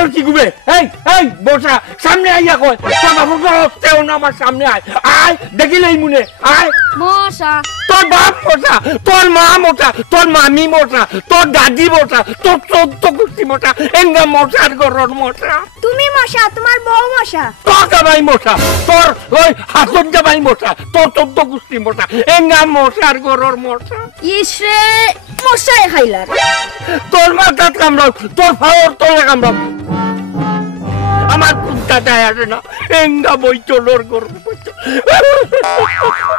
গরর কি গুবে এই এই বসা সামনে আইয়া কই তোর বাবুর ঘরতেও না আমার সামনে আয় দেখিলেই মনে আয় মশা তোর বাপ মোটা তোর মা মোটা তোর মামি মোটা তোর দাদি মোটা তোর 14 কুস্তি মোটা এঙ্গা মোটার গরর মোটা তুমি মশা তোমার বউ মশা তোর জামাই মোটা তোর ওই হাসন জামাই মোটা তোর 14 কুস্তি মোটা এঙ্গা মোটার গরর মোটা ইসরে মশাই খাইলার তোর মাথা কামড়াও তোর ফাওয়ার তোলে কামড়াও আমার কুত্তাটাই আসে না এঙ্গা বই চলোর গরর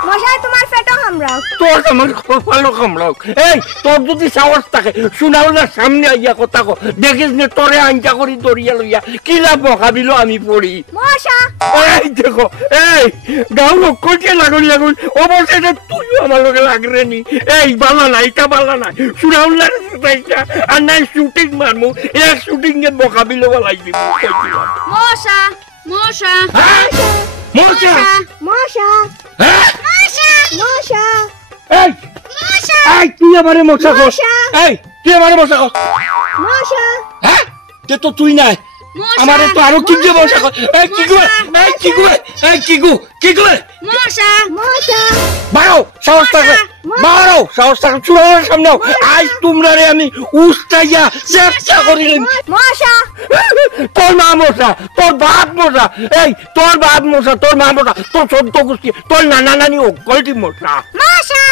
মশাই তোমার পেটও কামড়াও তোর আমার কপালও কামড়াও এই তোর যদি সাহস থাকে শুনাও না সামনে আইয়া কথা কো দেখিস নে তোরে আঞ্জা করি দরিয়া লইয়া কি লাভ বকাবিল আমি পড়ি মশা এই দেখো এই গাঁও লক্ষ্যকে লাগুন লাগুন অবশ্যই তুইও আমার লগে লাগরে নি এই বালা নাই তা বালা নাই শুনাও না আর নাই শুটিং মারমু এক শুটিং এ বকাবিল বলাই দিব মশা মশা মশা মশা হ্যাঁ মশা এই মশা এই তুই আমারে মশা কর এই তুই আমারে মশা কর মশা হ্যাঁ তে তো তুই নাই আমারে তো আরো কি যে মশা কর এই কি গো এই কি গো এই কি গো মশা মশা বারো সাহস থাকে বারো সাহস থাকে চুড়ানোর সামনে আজ তোমরা রে আমি উস্তাইয়া চেষ্টা করিলাম মশা তোর মা মশা তোর বাপ মশা এই তোর বাপ মশা তোর মা মশা তোর 14 গোষ্ঠী তোর নানা নানি কয়টি মশা মশা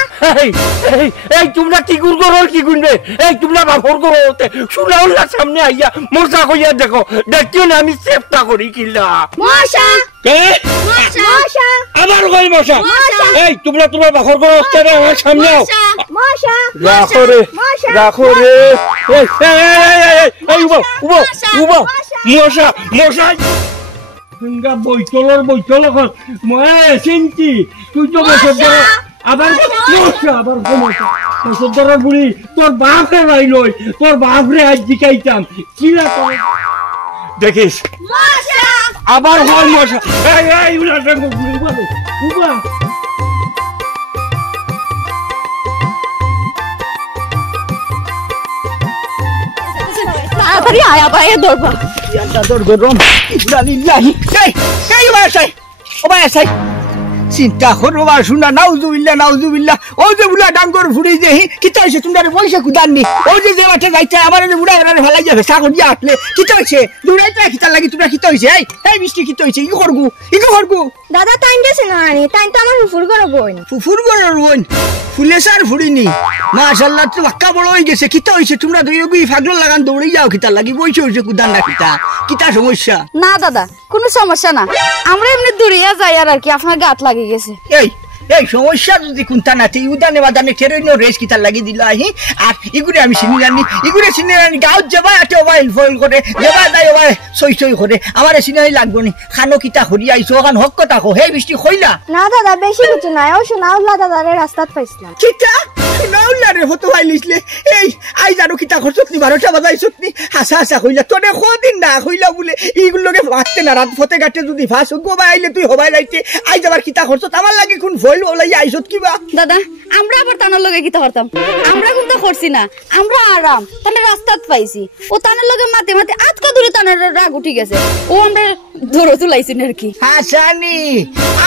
এই এই এই তোমরা কি গুরগর কি গুনবে এই তোমরা বাপর গরো হতে শুনাওলা সামনে আইয়া মশা কইয়া দেখো দেখিও না আমি চেষ্টা করি কিলা মশা কে মশা আবার কই মশা এই তোমরা তোমার বাপর গরো হতে আমার সামনে আও মশা রাখো রে এই এই উবা মশা গঙ্গা বইতলর মে চিন্তি তুই তো বছর ধরে আবার মশা আবার মশা বছর ধরে বুড়ি তোর বাপরে রাইলই তোর বাপরে আজ জিকাইতাম কিলা করে দেখিস মশা আবার হয় মশা এই উলা দেখো উবা তাড়াতাড়ি আয় আবায়ে দরবা ইয়ান্তা দরবে রম ইসরাইলিল্লাহি এই ওবাসাই চিন্তা করো বা শুনা নাউজুবিল্লাহ ও যে বুলা ডাঙ্গর ফুড়ি যে কিতা হইছে তোমরা পয়সা কুদাননি ও যে বাটে যাইতে আমার যে বুড়া বেড়া ফেলাই যাবে সাগর দিয়া আসলে কিতা হইছে দুরাইতে কিতা লাগি তোমরা কিতা হইছে এই মিষ্টি কিতা হইছে ই করগু দাদা টাইম গেছে না আনি টাইম তো আমার ফুফুর ঘর বোন ফুলেসার ফুড়িনি মাশাআল্লাহ তো বাক্কা বড় হই গেছে কিতা হইছে তোমরা দুই গুই ফাগল লাগান দৌড়ে যাও কিতা লাগি বইছে হইছে কুদান না কিতা সমস্যা না দাদা কোনো সমস্যা না আমরা এমনি দূরিয়া যাই আর কি আপনার গাত লাগে গেছে এই সমস্যা যদি কোনটা না তুই উদানে বাদানে টেরেনো রেস কিতা লাগি দিল আর ইগুরে আমি চিনি জানি গাঁত যাবা এতে মোবাইল ফোন করে যাবা তাই সই করে আমার চিনাই লাগবো নি খানো কিতা হরি আইছো ওখান হক কথা কো হে বৃষ্টি খইলা না দাদা বেশি কিছু নাই ও শোনাউল্লা দাদারে রাস্তাত পাইছিলাম কিতা শোনাউল্লা রে হতো পাইলিসলে এই আই জানো কিতা করছত নি 12টা বাজাইছত নি হাসা কইলা তোরে কদিন না কইলা বলে এইগুলোকে ভাগতে না রাত ফতে গাটে যদি ফাঁস গোবা আইলে তুই হবাই লাইতে আই যাবার কিতা করছত আমার লাগে কোন ভয় ওলাই আইছত কিবা দাদা আমরা আবার তানার লগে কিতা করতাম আমরা কিন্তু করছি না আমরা আরাম তানে রাস্তাত পাইছি ও তানার লগে মাতে আজকা দূরে তানার রাগ উঠি গেছে ও আমরা ধরে তুলাইছি আর কি হাসানি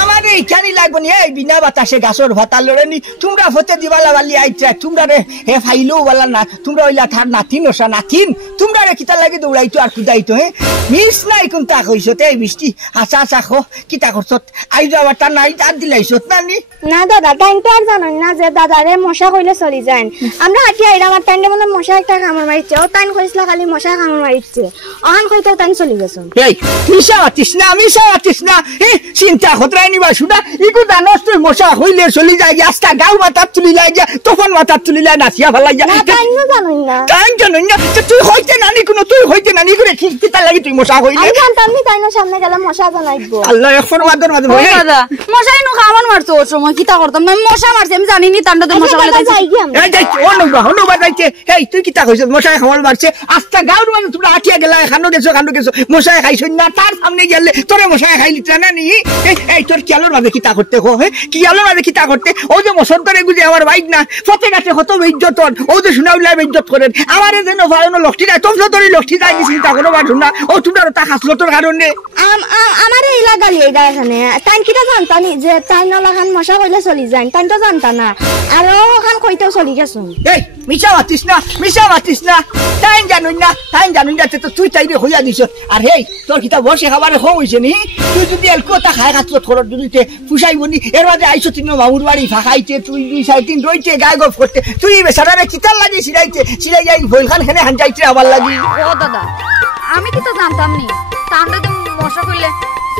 আমার এইখানি লাগবো নি এই বিনা বাতাসে গাছর ভাতা লড়েনি তোমরা ফতে দিবালা বালি আইছা তোমরা রে হে ফাইলো বালা না তোমরা ওইলা থার নাতিন তোমরা রে কিতা লাগে দৌড়াইতো আর কুদাইতো মিস নাই কোনটা কইছত এই বৃষ্টি হাসা খো কিতা করছত আই যাবা তা নাই আর দিলাইছত নানি না দাদা টাইম তো আর জানেন না যে দাদারে মশা কইলে চলি যায় আমরা হাঁটি আইরা আমার টাইমে মনে মশা একটা কামড় মারিছে ও টাইম কইছলা খালি মশা কামড় মারিছে অহন কইতো টাইম চলি গেছে এই মিশা আতিস না চিন্তা খতরাই নিবা শুনা ইগু দানস তুই মশা হইলে চলি যায় আস্তা গাও মাথার তুলি যায় তখন মাথার তুলি যায় নাচিয়া ভালাই যায় টাইম জানেন না তুই হইতে নানি করে কিতা লাগি তুই মশা হইলে আমি জানতাম নি তাইনো সামনে গেলে মশা জানাইবো আল্লাহ একবার মাদর ওই দাদা মশাই নো খাওয়ান মারতো ওর সময় কিতা করতাম না মশা মারছে আমি জানি নি তান্ডা তো মশা বলে যাই এই যাই অনুবা যাইতে এই তুই কিতা কইছ মশা খাওয়াল মারছে আস্তা গাওর মানে তোমরা আটিয়া গেলা খানো গেছো মশা খাইছ না তার সামনে গেলে তোরে মশা খাইলি না নি এই তোর খেয়াল আলোর মাঝে কিতা করতে কো হে কি আলোর মাঝে কিতা করতে ও যে মসন করে গুজে আমার বাইক না ফতে গাছে কত বেজ্জত ও যে শুনা উল্লা বেজ্জত করেন আমারে যেন ভালো লষ্টি নাই তোমরা তোর লষ্টি যাই দিছি তা কোনো বাড়ু না ও তোমরা তা খাসলো তোর কারণে আমার এই লাগালি এইটা এখানে তাই কিটা জানতানি যে তাই নলাখান মশা কইলে চলি যায় তাই তো জানতা না আর ওখান কইতেও চলি গেছুন এই মিছা মাতিস না তাই জানুন না তো তুই তাইরে হইয়া দিছ আর হেই তোর কিতা বসে খাবারে কম হইছে নি তুই যদি এলকোটা খায় খাচ্ছ থরত দিতে ফুসাইবনি এর মাঝে আইছো তিন মামুর বাড়ি ফাঁকাইছে তুই 2-3 রইছে গায়ে গপ করতে তুই বেচারারে কিতার লাগে সিরাই যাই ভইলখান খেনে হান যাইছে আবার লাগি ও দাদা আমি কি তো জানতাম নি তাহলে তো মশা করলে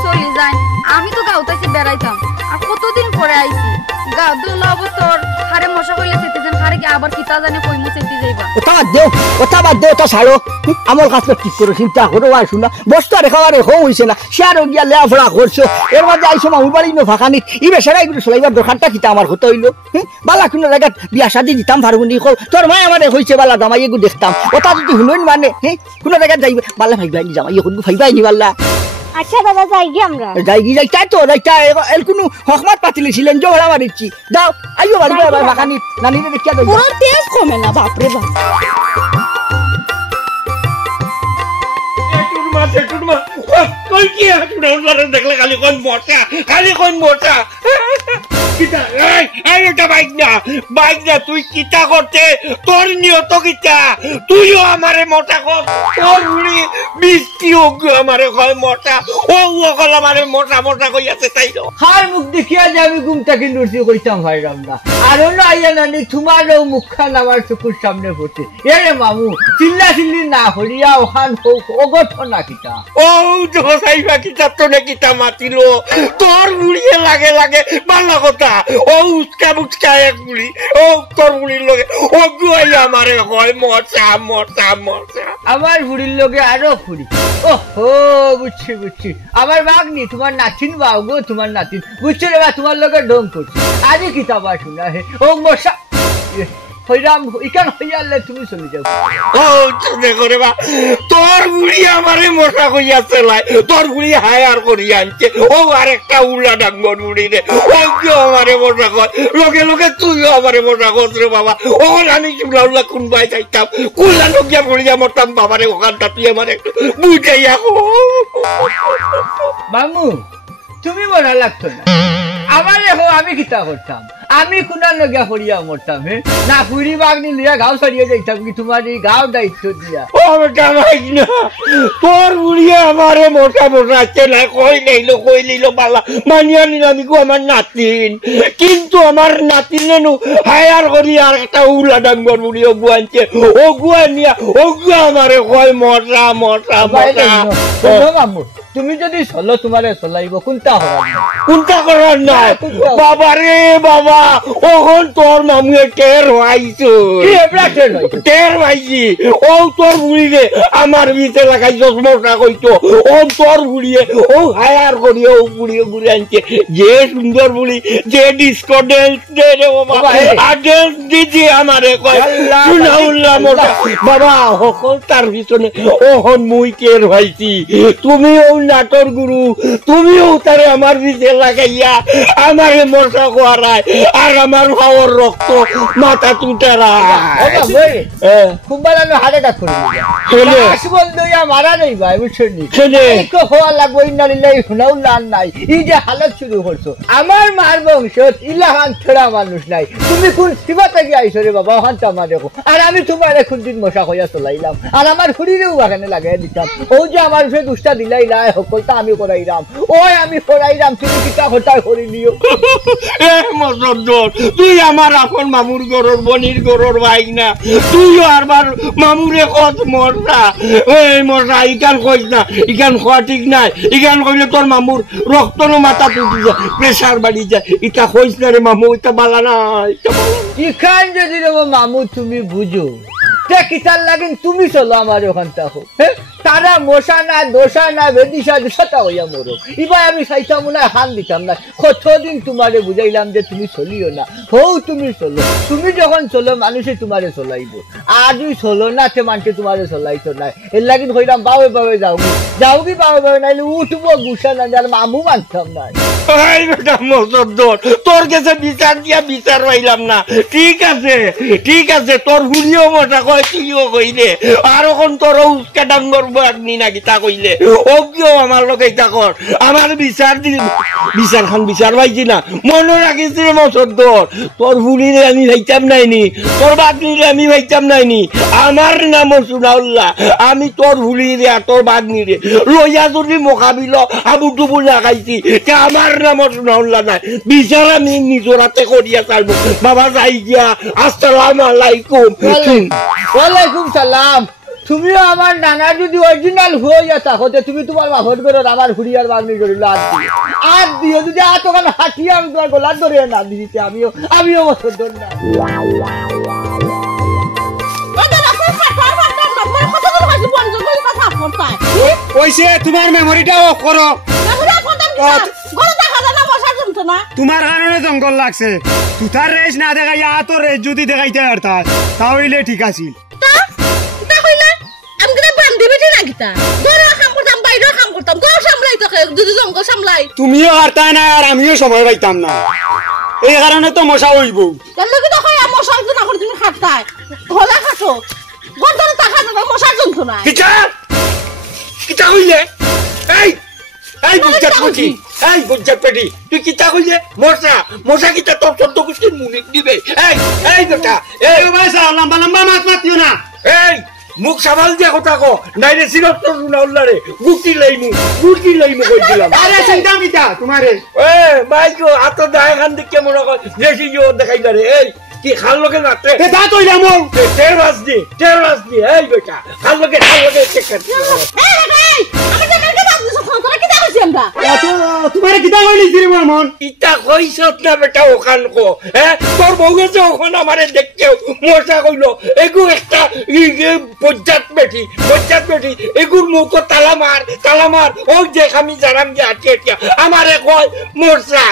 চলি যায় আমি তো গাউতাইছি বেড়াইতাম আর কতদিন পরে আইছি গাও দোলা বছর হারে মশা করলে যেতে যান হারে কি আবার কিতা জানে কইমু চেতে যাইবা ওটা বাদ দেও তো ছাড়ো আমার কাছে ঠিক করে চিন্তা করো আর শুনা বস্তা রেখাবারে হো হইছে না শেয়ার গিয়া লেফড়া করছো এর মাঝে আইছো মামুর বাড়ি নো ফাঁকানি ই বেসারা এগুলো চলাইবার দরকারটা কিতা আমার হতে হইলো বালা কোনো জায়গা বিয়া শাদি দিতাম পারবনি তোর মায় আমারে হইছে বালা জামাই এগু দেখতাম ওটা যদি হুনইন মানে কোনো জায়গা যাইবে বালা ভাইবাই জামাই এগু ভাইবাই নি বালা আচ্ছা দাদা যাই গি আমরা যাইতা এল কোনো হকমাত পাতিলেছিলেন জোড়া মারিছি দাও আইও বাড়ি ফাঁকানি নানিরে দেখিয়া দাও পুরো তেজ কমে না বাপরে বাপ টুটমা কই কি টুটমা দেখলে খালি কোন মোটা কিতা এই এটা বাইক না তুই কিতা করতে তোর নিয়ত কিতা তুইও আমারে মোটা কর তোর উড়ি বৃষ্টি আমারে কয় মোটা ও কল আমারে মোটা কইয়াছে তাই হার মুখ দেখিয়া যে আমি ঘুমটা কিন্তু কইতাম ভাইরাম না আর না আইয়া নানি তোমারও মুখখান আমার চোখের সামনে পড়ছে এরে মামু চিল্লি না হরিয়া ওখান অগঠন না কিতা ও জসাইবা কিতা তোনে কিতা মাতিলো তোর উড়িয়ে লাগে ভালো কথা ও উচকা এক বুড়ি ও তোর বুড়ির লগে ও গুয়াই আমারে হয় মোটা আমার বুড়ির লগে আরো ফুড়ি ও বুঝছি আমার বাগনি তোমার নাতিন বাউ গো তোমার নাতিন বুঝছো রে বা তোমার লগে ঢং করছি আরে কিতাবা শুনা হে ও মশা হইরাম ইকান হইয়ালে তুমি চলে যাও ও দেখো রে বা তোর বুড়ি আমারে মোটা কইয়াছে লাই তোর বুড়ি হায়ার করি আনছে ও আরেকটা উল্লা ডাঙ্গর বুড়ি রে ও কি আমারে মোটা কয় লগে তুইও আমারে মোটা করছ রে বাবা ও আমি উল্লা কোন বাই যাইতাম কুল্লা নকিয়া বুড়িয়া মরতাম বাবারে ওখানটা তুই আমারে বুঝাইয়া মামু তুমি মনে লাগতো না আমার এখন আমি কিতা করতাম আমি কুনার লগিয়া ফরিয়া মরতাম না ফুরি বাগনি লিয়া গাঁও ছাড়িয়ে যাইতাম কি তোমার এই গাঁও দায়িত্ব দিয়া ও বেটা ভাই না তোর বুড়িয়া আমারে মোটা চেনা কই নিল বালা মানিয়া নিলাম গো আমার নাতিন কিন্তু আমার নাতিন নেনু হায়ার করি আর একটা উলা ডাঙ্গর বুড়ি ওগু আনছে ওগু আনিয়া ওগু আমারে কয় মোটা মামু তুমি যদি চলো তোমারে চলাইব কোনটা করার নাই বাবা রে বাবা ওখন তোর মামুয়ে টের ভাইছি ও তোর বুড়ি রে আমার ভিতরে লাগাই মোটা কইতো ও তোর বুড়িয়ে ও হায়ার করি ও বুড়ি আনছে যে সুন্দর বুড়ি যে ডিস্কো ড্যান্স দে রে বাবা আর ড্যান্স দিদি আমারে কয় উল্লা মোটা বাবা সকল তার ভিতরে ওখন মুই টের ভাইছি তুমিও নাটর গুরু তুমিও তারে আমার ভিতরে লাগাইয়া আমারে মোটা করায় আর আমার ভাওয়ার রক্ত মাথা তুটারায় খুব বানানো হারে ডাক করে মারা নেই ভাই বুঝছো নি হওয়া লাগবো ইন্নালিল্লাহি হুনাও লান নাই এই যে হালত শুরু করছো আমার মার বংশ ইলাহান ছেড়া মানুষ নাই তুমি কোন সীমা থেকে আইছো রে বাবা হান্তা মা দেখো আর আমি তোমার এখন দিন মশা হইয়া চলাইলাম আর আমার শরীরেও বাগানে লাগাই দিতাম ও যে আমার সে দুষ্টা দিলাই লাই সকলটা আমি করাইলাম ওই আমি করাইলাম তুমি কিতা হতা করি নিও তুই আমার আপন মামুর গরর বনির গরর ভাই না তুইও আমার মামুরে কত মরটা ওই মরটা ইকান কইস না ইকান খাওয়া ঠিক নাই ইকান কইলে তোর মামুর রক্ত মাথা তুটি যায় প্রেসার বাড়ি যায় ইটা কইস না রে মামু ইটা বালা না ইখান যদি রে মামু তুমি বুঝো তে কিতার লাগিন তুমি চলো আমার ওখান থাকো হ্যাঁ তারা মশা না দোষা না বেদিশা দুশাটা হইয়া মরো এবার আমি চাইতাম না হান দিতাম না কতদিন তোমারে বুঝাইলাম যে তুমি চলিও না হও তুমি চলো তুমি যখন চলো মানুষে তোমারে চলাইব আর তুমি চলো না সে মানুষে তোমারে চলাইতো না এর লাগিন কইলাম বাবে বাবে যাও কি বাবে বাবে নাইলে উঠবো গুসা না যার মামু মানতাম না এই বেটা মসদ্দর তোর কাছে বিচার দিয়া বিচার পাইলাম না ঠিক আছে তোর হুলিও মোটা কয় তুইও কইলে আর এখন তোর উস্কা ডাঙ্গর বাগনি নাকি তা কইলে ও কিও আমার লোক এইটা কর আমার বিচার দিল বিচার খান বিচার পাইছি না মনে রাখিস রে মসদ্দর তোর হুলিরে আমি ভাইতাম নাইনি তোর বাগনিরে আমি ভাইতাম নাইনি আমার নাম সুনাউল্লাহ আমি তোর হুলিরে আর তোর বাগনিরে লইয়া যদি মোকাবিল আবু টুবু লাগাইছি তে আমার নাম সুনাউল্লাহ নাই বিচার আমি নিজের হাতে করিয়া চাইবো বাবা যাই গিয়া আসসালামু আলাইকুম ওয়ালাইকুম সালাম তুমিও আমার নানা যদি অরিজিনাল হইয়া থাকো তুমি তোমার বাপর বেরোর আমার হুড়িয়ার বাগনি করিল আর দিও যদি এত গান হাঁটিয়ে আমি তোমার গোলার ধরে না দিতে আমিও বছর ধর না ওইসে তোমার মেমোরিটা অফ করো তোমার কারণে জঙ্গল লাগছে তুতার রেস না দেখাইয়া তো রেস যদি দেখাইতে পারতাস তাহলে ঠিক আছিল তুমিও হারতা না আর আমিও সময় পাইতাম না এই কারণে তো মশা হইব কিতা হইলে এই বুঝাত পেটি এই বুঝাত পেটি তুই কিতা কইলে মশা কিতা তোর চোদ্দ কুষ্টির মুনিক দিবে এই বেটা এই লম্বা লম্বা মাছ মাতিও না এই মুখ সামাল দিয়া কথা কো নাইলে সিরত তোর সুনাউল্লাহ রে গুটি লইমু কইছিলাম আরে চিন্তা কিতা তোমারে মাইকো আত দায় খান দিকে মনে কর দেশি জো দেখাইলা রে এই কি খাল লোকে মাত্রে তা তইলা মো টের বাজনি এই বেটা খাল লোকে চেক কর তোমারে কিতা কইলি দিরে মন ইটা কইছত না বেটা ওখান কো তোর বউ যে ওখান আমারে দেখতে মশা কইলো এগু একটা পঞ্চায়েত বেটি এগুর মুখ তালা মার ওই যে আমি জানাম যে আটিয়া আমারে কয় মশা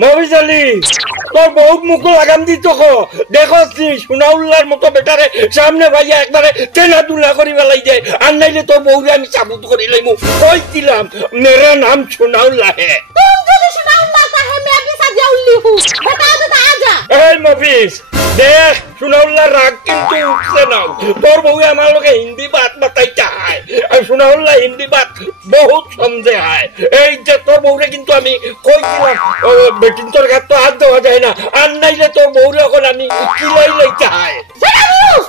মবিজলি তোর বহুত মুখ লাগাম দিত দেখছি সুনাউল্লার মতো বেটারে সামনে ভাইয়া একবারে তেনা দুলা করি বেলাই যায় আর নাইলে তোর বউরে আমি চাবুত করি লইমু কইছিলাম মেরা নাম সুনাউল্লাহ হে এই মফিস দেখ সুনাউল্লাহ রাগ কিন্তু উঠছে না তোর বউ আমার লোকে হিন্দি বাত মাতাইতে হয় আর সুনাউল্লাহ হিন্দি বাত বহুত সমঝে হয় এই যে তোর বউরে কিন্তু আমি কইছিলাম বেটিন তোর ঘাত তো হাত দেওয়া যায় না আর নাইলে তোর বউরে এখন আমি কিলাই লইতে হয়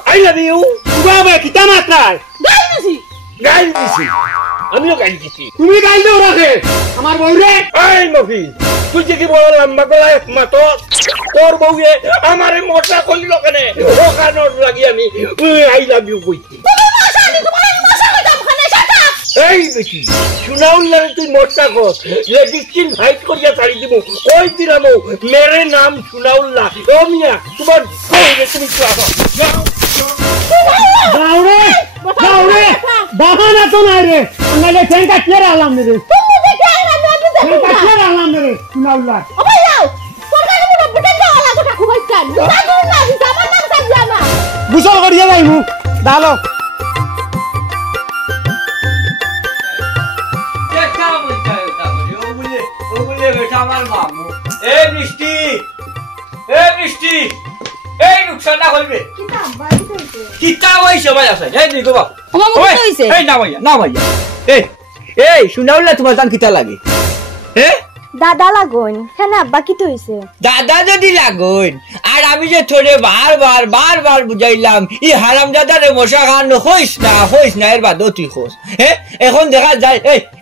আই লাভ ইউ বাবা কিতা মাত্রায় গাইল দিছি আমিও গাইল দিছি তুমি গাইল দেও রাখে আমার বউরে এই মফিস তুই যে কি বড় লম্বা গলায় মাতো তোর বউয়ে আমারে মোটা কইল কেন ওখানোর লাগি আমি আই লাভ ইউ কইছি এই বেটি সুনাউল্লাহ তুই মোটা কর লেডিসকিন ফাইট করিয়া ছাড়ি দিব ওই দিলাম মেরে নাম সুনাউল্লাহ ও মিয়া তোমার বউরে তুমি যাও যাওরে বাহানা তো নাই রে আমাদের ঠেঙ্কা কেরা আলাম রে ঠেঙ্কা কেরা আলাম রে সুনাউল্লাহ গুসল করিয়া যাইবু ডালো এই নুকসানটা হইবে কিতা হইছে ভাই আছে এই দেখো বাবা এই না ভাইয়া এই সুনাউল্লাহ তোমার জান কিতা লাগে দাদা লাগন কেন আব্বা কি তো হইছে দাদা যদি লাগন আর আমি যে থোড়ে বারবার বুঝাইলাম ই হারাম দাদা রে মশা খান হইস না এর বাদ তুই খোস এখন দেখা যায়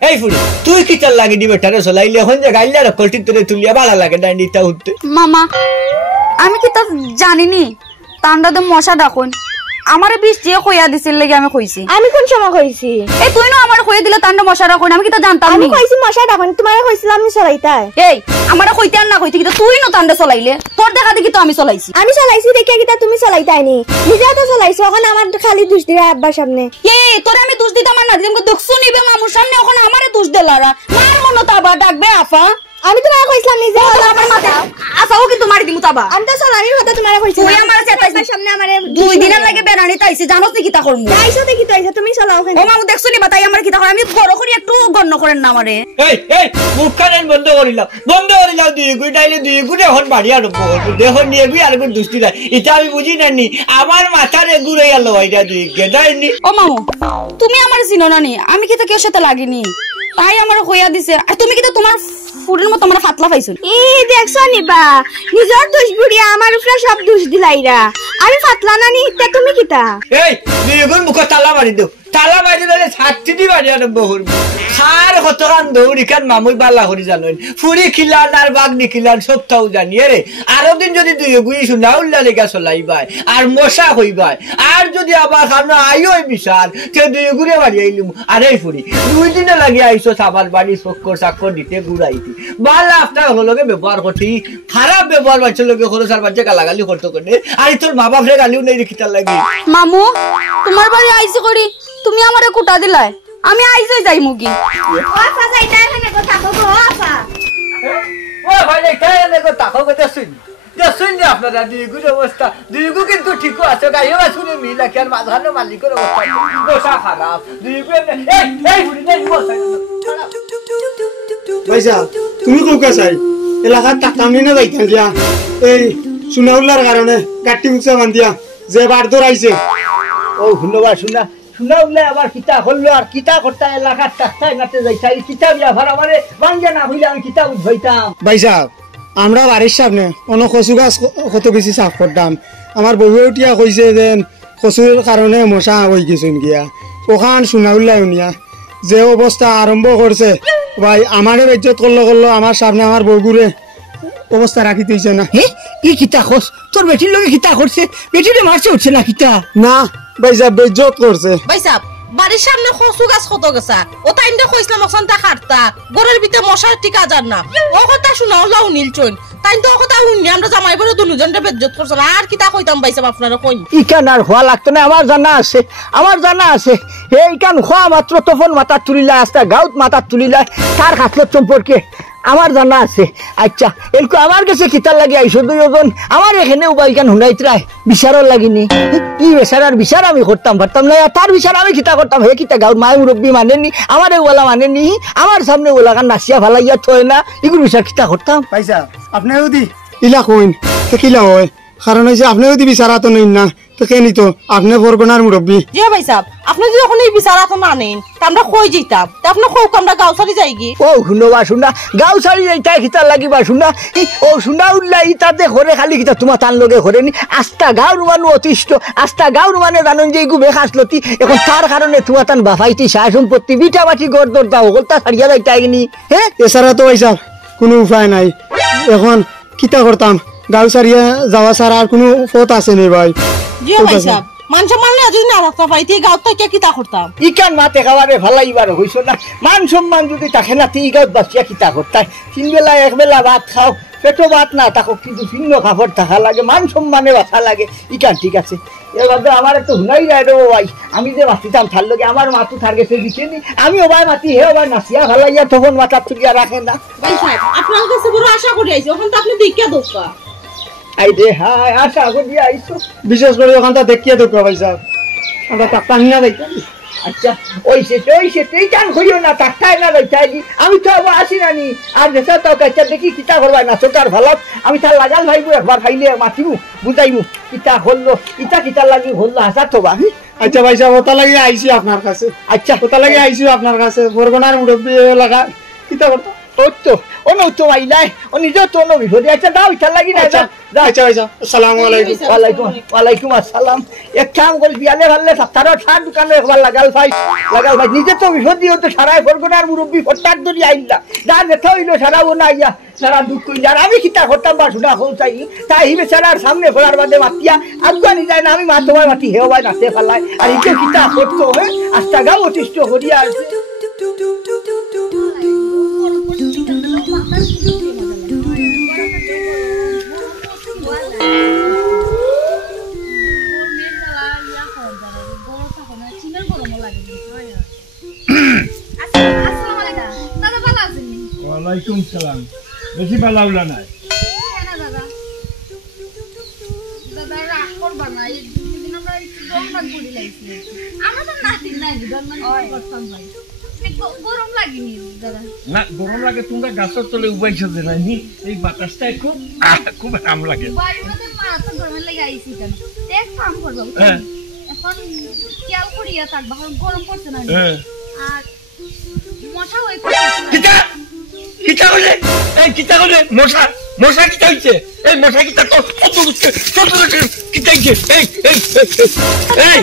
এই ফুরি তুই কি চাল লাগি দিবে তারে চলাইলে এখন যে গাইলে আর কলটি তোরে তুলিয়া ভালো লাগে ডান্ডিটা উঠতে মামা আমি কি তা জানিনি তান্ডা তো মশা ডাকুন আমারে বৃষ্টি কইয়া দিছিল লাগি আমি কইছি। আমি কোন সময় কইছি? এই তুই না আমার কইয়া দিলে তান্ডা মশা রাখুন, আমি কি তো জানতাম আমি নি? কইছি মশা ডাকুন, তোমারে কইছিলাম আমি চলাইতাই। এই আমারে কইতে আর না কইতে কিন্তু তুই না তান্ডা চলাইলে, তোর দেখা দেখি তো আমি চলাইছি। আমি চলাইছি দেখে কিটা তুমি চলাইতাই নি, নিজে তো চলাইছো, এখন আমার খালি দোষ দিরা আব্বার সামনে। এই তোরে আমি দোষ দিতাম আর না দিতাম, দেখছো নিবে মামুর সামনে এখন আমারে দোষ দেলারা। মান মন তো আবার ডাকবে আফা। আমি তো না কইছিলাম নিজে আমার মাথা আচ্ছা ও কিন্তু মারি দিমু তাবা। আমি তো চলানির কথা তোমারে কইছি, তুই আমারে চেতাইছিস সামনে আমারে 2 দিনের লাগে বেরানি তাইছি, জানোস নি কিতা করমু? যাইছো দেখি তো আইছো, তুমি চলাও কেন? ও মামু দেখছো নি বাতাই আমার কিতা করে, আমি বড় করি একটু গণ্য করেন না আমারে। এই এই মুখ কানেন বন্ধ করিলাম দুই গুইটাইলে দুই গুড়ে হন বাড়ি আরম্ভ করবো, দেখুন নিয়ে গুই আর দুষ্টি নাই, এটা আমি বুঝি নানি আমার মাথার এগুড়ে গেল এটা দুই গেদাইনি। ও মামু তুমি আমার চিনো না নি, আমি কি তো কেউ সাথে লাগিনি, তাই আমার হইয়া দিছে। আর তুমি কি তো তোমার ফুডের মতো আমার ফাতলা পাইছো। এই দেখছো নিবা নিজের দোষ বুড়িয়া আমার উপরে সব দোষ দিলাইরা, আমি ফাতলা না নি, তে তুমি কিতা? এই দুই গুণ মুখ তালা মারি দেও, তালা মারি দিলে ছাত্রী দি বাড়ি আরম্ভ করবো। খার কতখান দৌড়ি খান মামুই বাল্লা করি জানেন, ফুরি খিলান আর বাঘ নিখিলান সব তাও জানি। রে আরো দিন যদি দুই গুই শুনা উল্লা লেগা চলাইবাই আর মশা হইবাই, আর যদি আবার খানো আইও বিচার তে দুই গুড়ে বাড়ি আইলুম। আর এই ফুরি 2 দিনে লাগি আইসো সাবার বাড়ি চক্কর চাক্কর দিতে ঘুরাইতি, বাল্লা আপনার হলগে ব্যবহার করছি, খারাপ ব্যবহার বাচ্চার লোকে খরচ আর বাচ্চা গালাগালি করতে করে, আর তোর মা বাপরে গালিও নেই রেখিতার লাগে। মামু তোমার বাড়ি আইসি করি তুমি আমারে কুটা দিলাই, আমি আইসই যাই মুগি। ও আপা যাইতা এখানে কথা কব। ও আপা ও ভাই কাই দেখো তাকো কথা শুন শুন যে আপনারা দুই গুণ অবস্থা, দুই গু কিন্তু ঠিকও আছে, গাইও শুনে মিলা কি আর মাঝখানে মালিকের অবস্থা বসা খারাপ দুই গুণ। এই এই বুড়ি নাই বসা ভাইসা তুমি কোকা চাই এলাকার টাকামনি না যাইতাম দিয়া এই সুনাউল্লার কারণে গাটি মুখা বান্ধিয়া যে বার ধরাইছে। ও ধন্যবাদ শুনা শুনা উঠলে আবার কিতা হলো আর কিতা করতে এলাকার টাকায় নাতে যাইতাই কিতা বিয়া ভাড়া মানে বাঙ্গে না হইলে আমি কিতা উঠবাইতাম। ভাইসা আমরা বাড়ির সামনে অনেক কচু গাছ কত বেশি সাফ করতাম, আমার বউ উঠিয়া কইছে যে কচুর কারণে মশা হয়ে গেছেন গিয়া, ওখান সুনাউল্লা উনিয়া যে অবস্থা আরম্ভ করছে ভাই আমারে বেজ্জত করলো আমার সামনে আমার বউগুরে অবস্থা রাখি দিয়েছে না। হে ই কিতা খোস তোর বেটির লগে কিতা করছে, বেটিরে মারছে উঠছে না কিতা? না ভাইসা বেজ্জত করছে। ভাইসাব বাড়ির সামনে কচু গাছ কত গেছা, ও টাইমটা কইছিলাম অক্সানটা খাটতা ঘরের ভিতরে মশার টিকা যান না, ও কথা শোনাও যাও নীলচন তাই তো ও কথা উনি আমরা জামাই বলে দুজনটা বেজ্জত করছে না, আর কিতা কইতাম ভাইসাব আপনারা কইন। ইকান আর হওয়া লাগতো না, আমার জানা আছে আমার জানা আছে। এইখান হওয়া মাত্র তখন মাথার তুলিলা আসতে গাউত মাথার তুলিলা তার খাতলত সম্পর্কে আমার জানা আছে। আচ্ছা এরকম আমার কাছে কিতার লাগে আইসো দুজন, আমার এখানে উবাইকান হুনাইতরাই বিচারও লাগিনি, ই বেচারার বিচার আমি করতাম পারতাম না, তার বিচার আমি কিতা করতাম। হে কিতা গাউর মায়ের মুরব্বী মানেনি, আমার ওলা মানেনি, আমার সামনে ওলাকান নাচিয়া ভালাইয়া থয় না, এগুলো বিচার কিতা করতাম। ভাইসা আপনিও যদি ইলা কইন তো কিলা হয়, কারণ হয়েছে আপনিও যদি বিচারা তো নেই না তো কে নিত, আপনি বরগনার মুরব্বী। জি ভাইসাব আপনি যদি এখন এই বিচারা তো না নেন তা আমরা কই যেতাম, তা আপনি কৌক আমরা গাঁও সারি যাই গি। ও শুনবা শুনা গাঁও সারি যাইতা খিতার লাগিবা শুনা, ও শুনা উল্লা ইতাতে ঘরে খালি খিতা তোমার তার লগে ঘরে নি আস্তা গাঁর মানুষ অতিষ্ঠ, আস্তা গাঁর মানে জানেন যে এগু বেখাসলতি, এখন তার কারণে তোমার তান বাফাইতি সায় সম্পত্তি বিটা বাটি গড় দর দাও ওগলতা ছাড়িয়া যাইতা গিনি। হ্যাঁ এছাড়া তো ভাইসা কোনো উপায় নাই, এখন কিতা করতাম, গাঁও সারিয়া যাওয়া ছাড়া আর কোনো পথ আছে নি ভাই। জি ভাইসাব মানুষ মানলে যদি না রাখতে পারি গাঁও তো কিতা করতাম। ইকান মাতে খাবারে ভালাইবার হইছ না, মান সম্মান যদি তাকে না তুই গাঁত বাঁচিয়া কিতা করতাই, 3 বেলা 1 বেলা ভাত খাও পেটো ভাত না থাকো কিন্তু ভিন্ন খাবার থাকা লাগে, মান সম্মানে বাঁচা লাগে। ইকান ঠিক আছে এবার আমার একটু হুনাই যায় দেবো ভাই, আমি যে মাতিতাম তার লগে আমার মাতু থার গেছে দিচ্ছেনি, আমি ওবাই মাতি হে ওবাই নাচিয়া ভালাইয়া তখন মাথার তুলিয়া রাখে না। ভাইসাব আপনার কাছে বড় আশা করে আইছি, ওখান তো আপনি দেখিয়া দোকা আই রে হাই আশা করি আইছো। বিশেষ করে ওখানটা দেখিয়ে দেখো ভাইসা আমরা টাকা নিয়ে যাইতাম। আচ্ছা ওই সে তুই টান করিও না, টাকাই না যাইতাই আমি তো আবার আসি নানি, আর দেশা তো কাচ্চা দেখি কিতা করবাই না ছোটার ভালো, আমি তার লাগাল ভাইবো একবার খাইলে মাতিবু বুঝাইবু কিতা হল্লো ইটা কিতা লাগি হল্লো হাসার তো বা। আচ্ছা ভাইসা ওটা লাগিয়ে আইসি আপনার কাছে, আচ্ছা ওটা লাগিয়ে আইসি আপনার কাছে, বরগনার মুরব্বী লাগা কিতা করতো ওর তো অন্য তো আইলাই ও নিজের তো অন্য বিপদে। আচ্ছা দাও ইটার লাগি না আচ্ছা আচ্ছা আসসালামু আলাইকুম ওয়ালাইকুম আসসালাম এক কাম করে বিয়ালে ভাললে সাতারো সার দোকানে একবার লাগাল ভাই নিজে তো বিপদ দিও তো সারাই ফরগনার মুরব্বী হঠাৎ ধরি আইলা যা দেখা হইলো সারাবো না ইয়া সারা দুঃখ কইলা আর আমি কিতা করতাম বা শুনা হল চাই তাই বেচারার সামনে ফোড়ার বাদে মাতিয়া আগুয়ানি যায় না আমি মা তোমার মাটি হেও ভাই নাচে ফেলাই আর ইকে কিতা করতো হয়ে আস্তা গাও অতিষ্ঠ করিয়া আছে ওয়ালাইকুম সালাম বেশি বালাউলা নাই না গরম লাগে তোমরা গাছের তলে উবাইছো যে নাইনি এই বাতাসটা খুব আরাম লাগে এখন খেয়াল করিয়া থাকবা গরম পড়ছে না আর মশা হয়ে কিতা হলে এই কিতা হলে মশা মশা কিতা হইছে এই মশা কিতা তো কত কিতা হইছে এই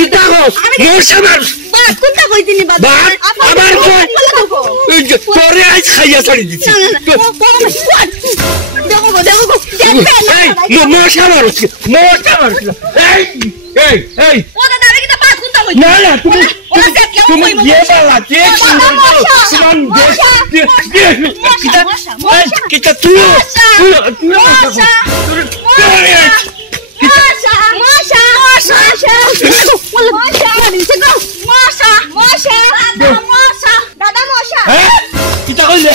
কিতা হস মশা মার কোনটা কইতিনি বাবা আবার কই তোরে আজ খাইয়া ছাড়ি দিছি দেখো মশা মারছ এই ও দাদা আমি কিটা পাস কোনটা কই না না তুমি ইয়ে বালা কে কিতা তুই কিতা কইলে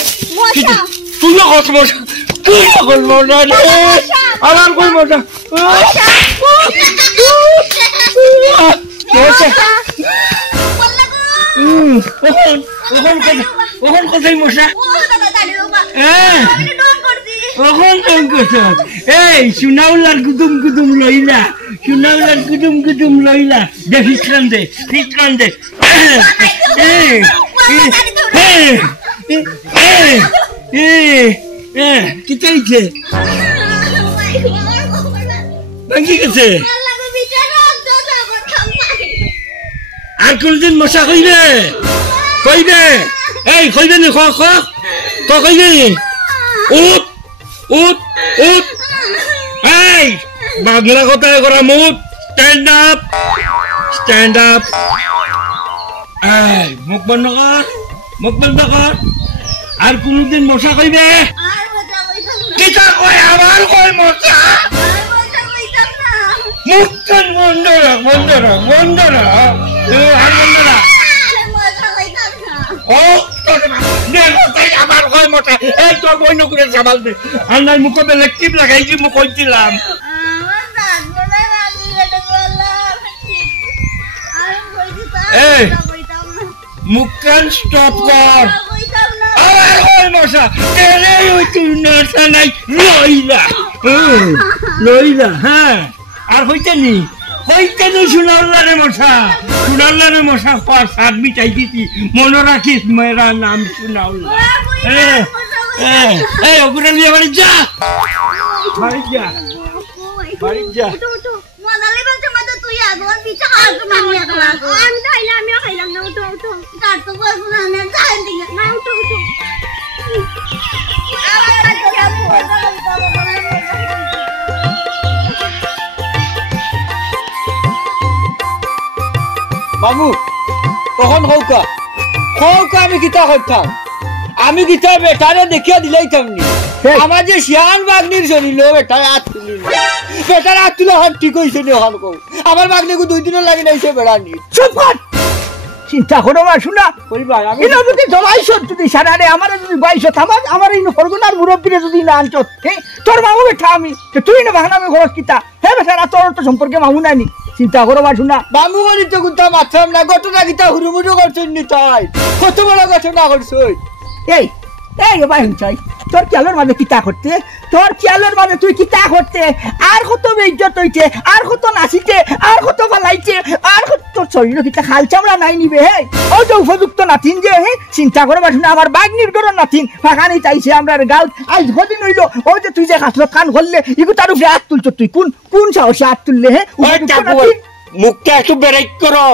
তুই কত মশা তুই কত মশা আমার কই মশা ওখান কোথায় মশা এই সুনাউলার গুদুম লইলা সুনাউলার গুদুম লইলা দে ফিটরান দে কি চাইছে ভাঙ্গি গেছে আর কোনদিন মশা কইবে এই কইবে নি কইবে নি উঠ এই বাংলা কথা করা মুখ স্ট্যান্ড আপ এই মুখ বন্ধ কর আর কোনদিন মশা কইবে কিতা কয় আবার কয় মশা মুখখান বন্ধ রাখ ও আমার কয় মশা এই তোর বইন করে সামাল দে আর নাই মুখে বেলেগ টিপ লাগাইছি মুখ কইছিলাম এই মুখখান স্টপ কর আমার কয় মশা তেরে ওই তুই নশা নাই লইলা হ্যাঁ আর হইতে নি সোনার মশা খাওয়ার স্বাদ মিটাই দিতি মনে রাখিস মেয়েরা নাম সোনাউল্লা ওগুলো নিয়ে বাড়ি যা মামু তখন হৌকা আমি কিতা করতাম আমি কিতা বেটারে দেখিয়া দিলাইতাম নি আমার যে শিয়ান বাগনির শরীর বেটার হাত তুলিল বেটার হাত তুলে হাত ঠিক হয়েছে নি ওখান কৌ আমার বাগনিকে 2 দিনও লাগে নাইছে বেড়ানি চুপ কর চিন্তা করো মা শুনা পরিবার আমি যদি জমাইছ যদি সারারে আমার যদি বাইশ থামাজ আমার এই ফরগুনার মুরব্বীরে যদি না আনছ তোর মামু বেঠা আমি তুই না ভাগনা আমি খরচ কিতা হে বেচারা তোর তো সম্পর্কে মামু নানি চিন্তা করো মা শুনা মামু গনি তো গুতা মাত্রাম না ঘটনা কিতা হুরুমুরু করছনি তাই কত বড় ঘটনা করছই এই ভাই চাই তোর খেয়ালের মাঝে কিতা করতে তোর খেয়ালের মাঝে তুই কিতা করতে আর কত বেজ্জত হইছে আর কত নাচিতে আর কত ফালাইছে আর কত তোর শরীর কিতা খাল চামড়া নাই নিবে হে ও যে উপযুক্ত নাতিন যে হে চিন্তা করে বাসুন আমার বাগনির গরম নাতিন ফাঁকানি চাইছে আমরা গাঁও আজ কদিন হইলো ও যে তুই যে হাসলত কান করলে ইগু তার উপরে হাত তুলছ তুই কোন সাহসে হাত তুললে হে উপযুক্ত নাতিন মুখটা একটু ব্রেক করো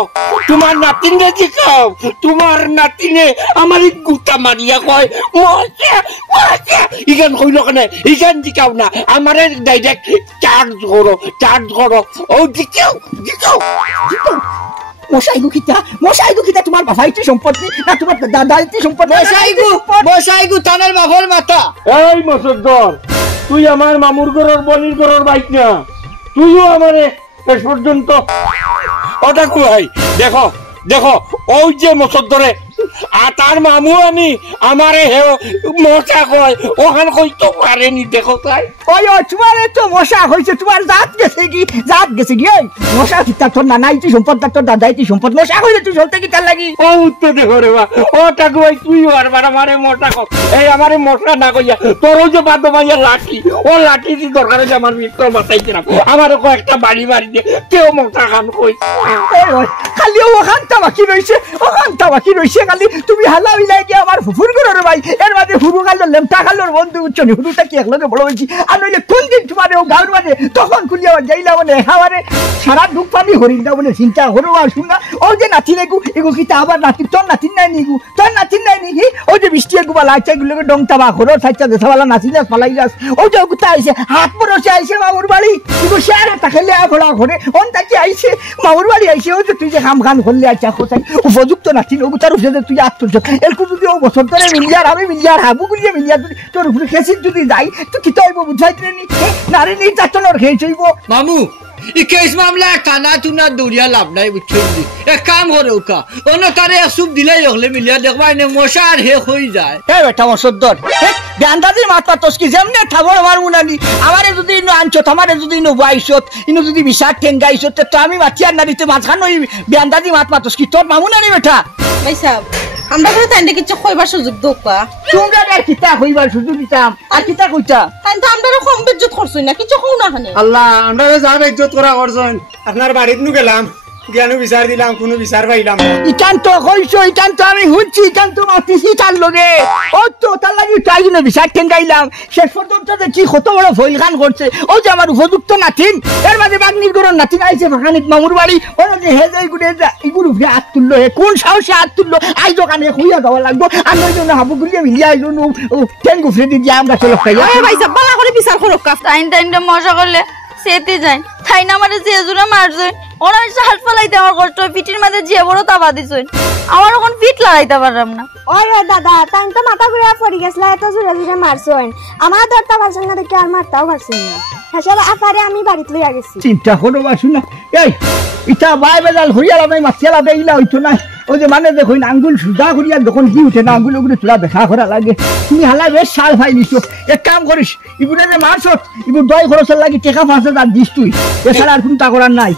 তোমার নাতিনে জিকাও তোমার নাতিনে আমার গুতা মারিয়া কয় মজা মজা ইগান কইল কেন ইগান জিকাও না আমারে ডাইরেক্ট চার্জ করো ও জিকাও মশাইগু কিতা তোমার বাবাইটি সম্পত্তি না তোমার দাদাইটি সম্পত্তি মশাইগু থানার বাবার মাথা এই মসদ্দর তুই আমার মামুর ঘরের বনির ঘরের বাইক না তুইও আমারে শেষ পর্যন্ত ওটা কই দেখো ওই যে মসদ্দরে তার মামু আমি আমারে হেও মশা কয় ওখান কইতো পারেনি দেখো তাই ওই তোমার তো মশা হয়েছে তোমার জাত গেছে কি এই মশা কিতা তোর নানাইটি সম্পদ তোর দাদাইটি সম্পদ মশা হইলে তুই চলতে কি তার লাগি ও উত্তর দেখো রে বা ওটা কই তুই আর আমারে মশা কর এই আমারে মশা না কইয়া তোর যে বাদ মাইয়া লাঠি ও লাঠি দি দরকার যে আমার মিত্র বাঁচাইতে না আমারে কয়েকটা বাড়ি দে কেউ মশা খান কই খালি ওখানটা বাকি রইছে খালি তুমি হালা হইলাই কি আমার ফুফুর ঘরের ভাই এর মাঝে হুরু গালোর লেমটা গালোর বন্ধু উচ্চনি হুরুটা কি একলগে বড় হয়েছি আর নইলে কোন দিন তোমার ও গাঁর মাঝে তখন খুলিয়া যাইলা বলে খাবারে সারা দুঃখ পানি হরিণ না বলে চিন্তা হরো আর শুনা ও যে নাতিন এগু কি তা আবার নাতি তোর নাতিন নাই নিগু ও যে বৃষ্টি এগুবা লাগছে এগুলোকে ডংটা বা হরো সাইচা দেশাওয়ালা নাচি যাস ফালাই যাস ও যে গুতা আইছে হাত পরসে আইছে মামুর বাড়ি এগু শেয়ারে তাকাইলে ভোলা ঘরে অন তাকি আইছে মামুর বাড়ি আইছে ও যে তুই যে খান করলে আচ্ছা কোথায় উপযুক্ত নাতিন ওগু তার উপরে তুই আত্মর্য এরকম যদি ও বছর ধরে মিলিয়ার আমি মিলিয়ার হাবু গুলিয়ে মিলিয়ার যদি তোর উপরে খেসির যদি যাই তো কি তৈব বুঝাইতে নি নারে নির্যাতনের খেয়ে চইব মামু ই কেস মামলা থানা টুনা দৌড়িয়া লাভ নাই বুঝছো এক কাম করে ওকা অন্য তারে সুপ দিলাই হলে মিলিয়া দেখবা এনে মশা আর হে হয়ে যায় এ বেটা মসদ্দর গান্ধাদির মাথা তসকি যেমনে ঠাবর আমার মুনানি আমারে যদি ইনো আনছত আমারে যদি ইনো বাইছত ইনো যদি বিশাক ঠেঙ্গাইছত তো আমি বাচ্চার নারীতে মাঝখান ওই গান্ধাদি মাথা তসকি তোর মামু নানি বেটা ভাই সাহেব আমরা করে তাইলে কিছু কইবার সুযোগ দোকা তোমরা আর কিতা কইবার সুযোগ দিতাম আর কিতা কইতা তাই তো আমরা কম বেজ্জত করছই না কিছু কও না খানে আল্লাহ আমরা যা ইজ্জত করা করছেন আপনার বাড়িত নু গেলাম জ্ঞানু বিচার দিলাম কোনো বিচার পাইলাম ইটান তো কইছো ইটান তো আমি হুঁচি ইটান তো মাতিছি তার লগে ও তো তার লাগি তাই জন্য বিচার ঠেঙ্গাইলাম শেষ পর্যন্ত দেখি কত বড় ভইলখান করছে ও যে আমার উপযুক্ত নাতিন এর মাঝে বাগনির গরম নাতিন আইছে ফাঁকানিত মামুর বাড়ি ওরা যে হেজে ইগুলো উপরে হাত তুললো হে কোন সাহসে হাত তুললো আই দোকানে খুইয়া দেওয়া লাগবো আর নই জন্য হাবু গুলিয়ে মিলিয়ে আইলো টেঙ্গু ফ্রেদি দিয়ে আমরা চলো খাইয়া ভাই সাহেব বালা করে বিচার করো কাজ টাইম মজা করলে সেতে যাই তাই না আমারে যে জুড়ে মারছই ওরা হাত ফালাইতে আমার কষ্ট পিটির মাঝে যে বড় তাবা দিছই আমার এখন পিট লাগাইতে পারলাম না ওরে দাদা তাই তো মাথা ঘুরে পড়ে গেছিল এত জোরে মারছইন আমার ধরতে পারছেন না দেখে আর মারতাও পারছেন না হাসলে আপারে আমি বাড়িতে লইয়া গেছি চিন্তা করো বাসু না এই ইটা বাই বেজাল হইয়া লাগাই মাছিয়া দেইলা হইতো না ওই যে মানে দেখো আঙ্গুল সুজা করিয়া যখন কি উঠে না আঙ্গুল ওগুলো তোলা দেখা করা লাগে তুমি হালা বেশ সাল ভাই নিছো এক কাম করিস ইগুলো যে মারছ ইগুলো 10 খরচের লাগি টাকা 5000 দিস তুই এছাড়া আর কোনো তা করার নাই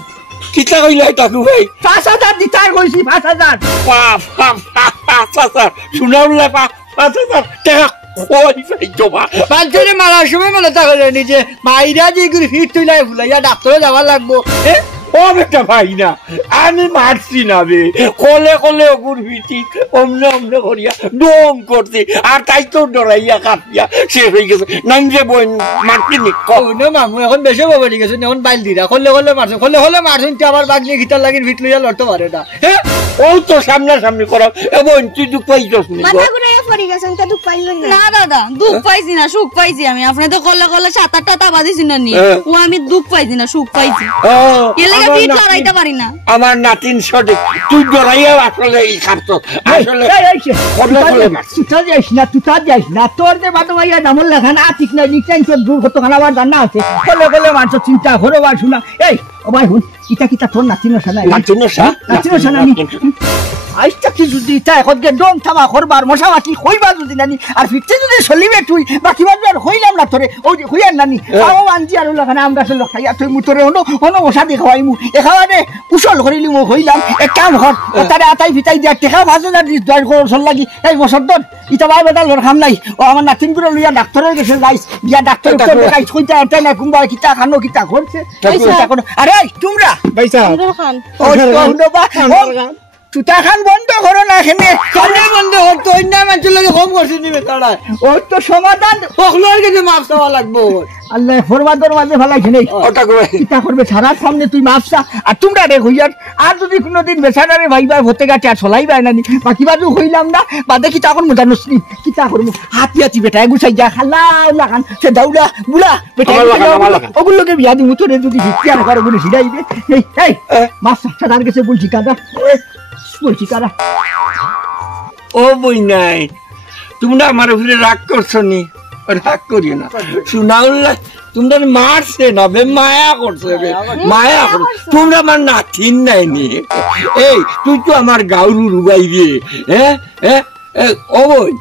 কিতা কইলাই তাকু ভাই 5000 দিতার কইছি 5000 শুনাউলা 5000 টাকা ওই ভাইজোবা বাচ্চারে মারার সময় মনে থাকে নিজে মাইরা যে গুলি ফিট তুইলাই ভুলাইয়া ডাক্তারে যাওয়া লাগবো ও বেটা ভাই না আমি মারছি না বে কলে ওগুর ভিটি অমনে করিয়া ডং করছি আর তাই তো ডরাইয়া কাঁপিয়া শেষ হয়ে গেছে নাম যে বই মারছি নি কোনো মামু এখন বেশি বাবা ঠিক আছে এখন বাইল দিরা কলে মারছেন কলে মারছেন আমার বাঘ নিয়ে গিটার লাগিয়ে ফিট লইয়া লড়তে পারে না হ্যাঁ ও তো সামনাসামনি করো এবং তুই দুঃখ পাইছস নি মাথা ঘুরে পড়ে গেছেন তো দুঃখ পাইলেন না দাদা দুঃখ পাইছি না সুখ পাইছি আমি আপনি তো কলে 7-8টা তাবা দিছি না নি ও আমি দুঃখ পাইছি না সুখ পাইছি এলাকা পিট লড়াইতে পারি না আমার নাতিন সঠিক তুই ডরাইয়া আসলে এই খাচ্ছ আসলে তুই যাইস না তোর যে বাদ ভাইয়া নামল লেখা না ঠিক না নিশ্চয় তোর দূর কত খানাবার জানা আছে কলে মারছ চিন্তা করো বা শুনা এই ও ভাই হুন কিতা কিতা তোর নাতি নশা নাই নাতি নশা নানি আইটা কি যদি তা এখন গে ডং থামা করবার মশা মাটি কইবা যদি নানি আর ফিরতে যদি চলিবে তুই বাকি বাদ হইলাম না তোরে ও যে হইয়ার নানি আও আনজি আর লাগানা আম গাছে লখাইয়া তুই মুতরে হনো মশা দেখাই মু এখানে কুশল করিলি মু হইলাম এক কাম কর তারে আতাই ফিতাই দিয়া টেকা 5000 দিস 10 খরচ লাগি এই বছর দন ইটা ভাই বেটা লর খাম নাই ও আমার নাতিন গুলো লইয়া ডাক্তারের কাছে যাইস গিয়া ডাক্তার তো দেখাই কইতা আনতে না কুম্বা কিতা খানো কিতা করছে আরে তোমরা ভাইসা খান ও তো বা তুতা খান বন্ধ করো না এখানে কানে বন্ধ হতো অন্য মানুষের লাগে কম করছি নিবে তারা ও তো সমাধান সকলের কাছে মাপ চাওয়া লাগবো আল্লাহ ফরমাদর মাঝে ফেলাইছে নেই ওটা করে কিতা করবে সারা সামনে তুই মাপসা আর তোমরা রে হইয়ার আর যদি কোনোদিন বেচারারে ভাইবার হতে গেছে আর চলাইবার নানি বাকি বাজু হইলাম না বাদে কিতা করবো জানোসনি কিতা করবো হাতিয়াতি বেটা গুছাই যা খালাও লাগান সে দাউলা বুলা বেটা ওগুলোকে বিয়া দিমু তোরে যদি ভিক্ষার করে বলে সিধাইবে এই এই মাছ সাদার কাছে বলছি কাদা বলছি কাদা ও বই নাই তোমরা আমার উপরে রাগ করছো নি রাগ করিও না শোনাউল্লাহ তোমরা মারছে না বে মায়া করছে বে মায়া করছে তোমরা আমার নাতিন নাই নি এই তুই তো আমার গাউরু রুবাই রে হ্যাঁ হ্যাঁ ও বই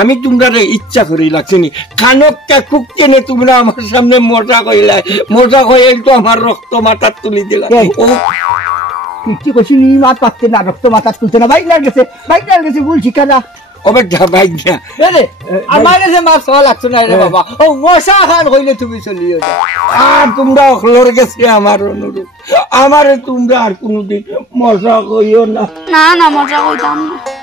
আমি তোমরা ইচ্ছা করেই লাগছে নি কানকটা কুকতে নে তোমরা আমার সামনে মজা হয়ে তো আমার রক্ত মাথার তুলি দিলা ও কি কইছি নি মাত পাচ্ছে না রক্ত মাথা তুলতে না বাইক গেছে বলছি কাদা ও বেটা বাইক না আমার কাছে মাপ চাওয়া লাগতো না রে বাবা ও মশা খান হইলে তুমি চলিও আর তোমরা অখলোর গেছে আমার অনুরোধ আমারে তোমরা আর কোনোদিন মজা কইও না না না মজা কইতাম না